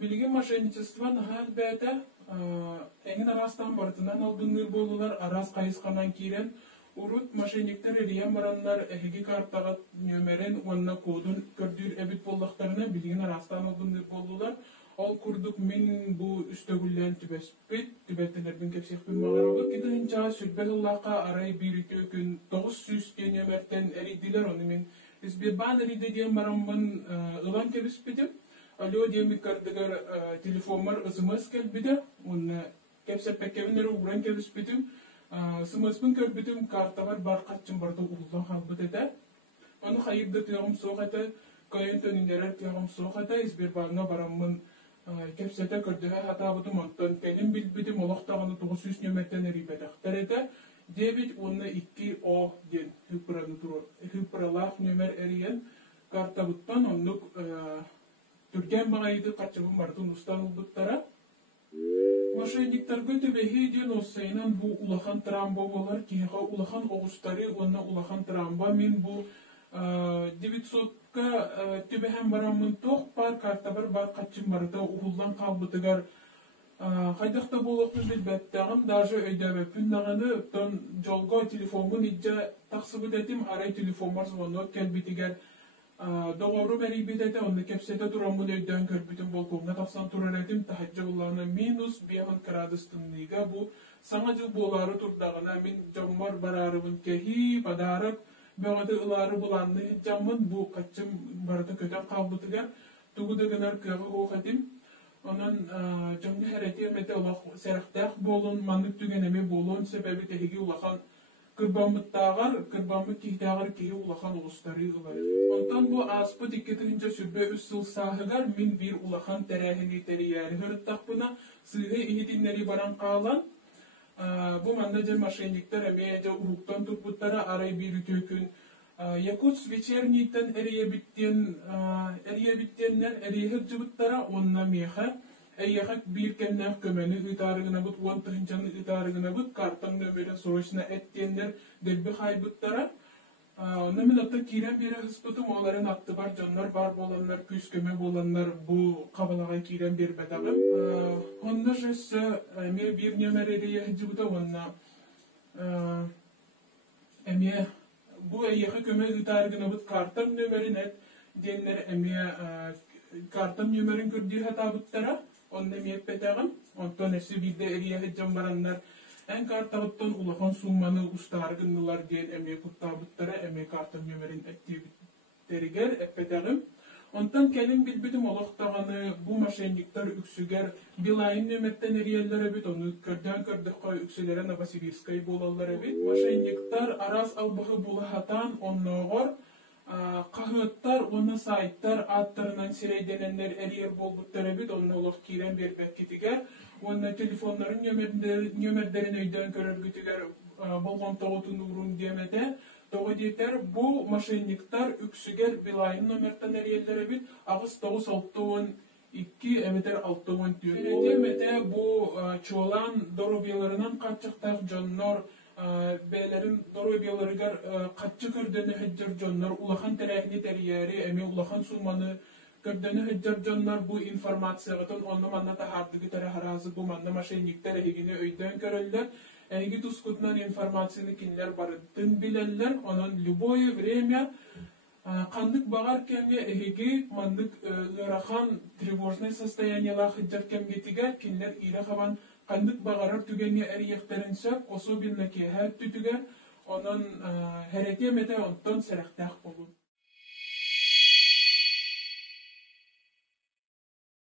Билигин мошенничество нахал бәті әңін арастан бартынан албынныр болулар арас қайысқанан кирен урут мошенниктер эриян бараннар әхеги картағат нөмерен онна кодун көрдүр әбит болдақтарына билигин арастан албынныр болулар. Ол курдук мен бу үстөгүллән түбәспет, түбәттелерден кепсекпен мағарабы. Кеді хинча сүрбәлуллақа арай бирікі күн 900 нөмерден әридилер. Оны мен избирбан әриде дем барамын ылан кебіспедім. Алло деми кардыгар телефонмар ысымыз келбиде. Оны кепсеппеккебінері уран кебіспедім. Сымызбын көрбедім карталар бар қатчын барды ұлдан қалбыд еді. Оны қайырды түйағым соқ әті, көйін төніндерер түйағым соқ әті, избирбанға барамын кепсете көрдіға хатабыдым. Онтан кәлім білбедім олықтағаны 900 нөметтен әрибедіқтер еді. 9-12-O ден хүпіралақ нөмер әриен картабыттан онлық түрген бағайды қатчығын бардың ұстан ұлбыттара. Мошенниктарға төбехи ден осайынан бұл улахан трамба болар, кейіға улахан оғыстары, онна улахан трамба. Мен бұл 900-ка төбехен барамын тоқ бар, картабар бар қатчын барда ұғылдан қалбытыгар қайдақта болуқпыз білбәттіғым, даже өйдәбәпін нағаны өптен жолға телефонғын иджа тақсыбыд әтім, арай телефон бар звонок кәлбетігер доғыру бәрі бететі, оны кәпсеті тұрамын өйдән көрбітін бол көңі тақсан тұрар әтім, тахаджа олағына минус 5 градустынлыға бұл саңа жыл болары тұрдағына мен жаммар барарыбын кәхи, падарып, бәғады ұлары бұланны жамын бұл қатшым барыты көтен қалбытыгар, тұғыдығынар көғі оқ әтім. Onun canlı hareketi olaq sərəxtəq bolun, manlıq tügənəmə bolun, səbəbi təhigi ulaqan qırbamıttağar, qırbamı kihdağar kehi ulaqan ulusları ılar. Ondan bu aspı dikkətincə sürbə üst sıl sahıgar min bir ulaqan tərəhini təriyəri hırıttaq buna sığı ihidinləri baran qalan. Bu mandaca maşenliklər əməyəcə uruqdan turputlara aray bir tökün. Якутс вечернийтен эрiyebittenler eriyehek cıbıttara onna meha eyyahak bir kemnah kömeni ıtarıgına bıt, on tığıncanı ıtarıgına bıt, kartan nömeren soruşuna ettiyenler delbi haybıttara. Onna min atta kiren beri hıspıtım, onların attı bar, canlar bar bolanlar, küs köme bolanlar bu kabalağa kiren bir bedağım. Onda jesse bir nömer eriyehek cıbıta onna emye bu eyyaka köme ıtarıgına bıt kartam nömerin et denler emye kartam nömerin kürdüğü hatabıttara onun emiyet betağım ondan esi bir de eriyahı cambaranlar en kartabıttan ulağın summanı ustarıgınlılar den emye kuttabıttara emye kartam nömerin ettiği betağım ondan kelim bilbidim olaqtağını bu maşenlikler üksüger bilayın nömetten eriyellere bit onu körden kördıqqa üksülere Novosibirskay bolallara bit maşenlikler aras albahı bulahatan onnoğor qahıttar onu saytlar adlarından sireydenenler eriyer bolbuttara bit onu olaq kiren berbek kitiger onu telefonların nömerlerin öyden körörgütüger bolğan toğutun uğrun diyemede Toğu deyter, bu maşenlikler üksüger bilayın nömerten eriyellere bit, ağız 9-6-2, emeter 6-10 diyor. Demete bu çoğulan dorobiyalarından kaçıqtaq jonlar, beylerin dorobiyalarıgar kaçı kördeni hıccar jonlar, ulağan terehini teriyeri, eme ulağan sulmanı kördeni hıccar jonlar bu informasyağıtın onu manna tahardıgı tere harazı bu manna maşenlikler ehigini öyden köröller. Эги тускутнан информацияны кинлер барыттын билеллер, онон любое время кандык багар кемге эги мандык ырахан тревожный состояниела хыджар кемгетиге кинлер ире хабан кандык багарар түгенге эрияхтеринсек, особенно ки хәт түтүге, онон хәрәке мете онтон сәрәхтәк болу.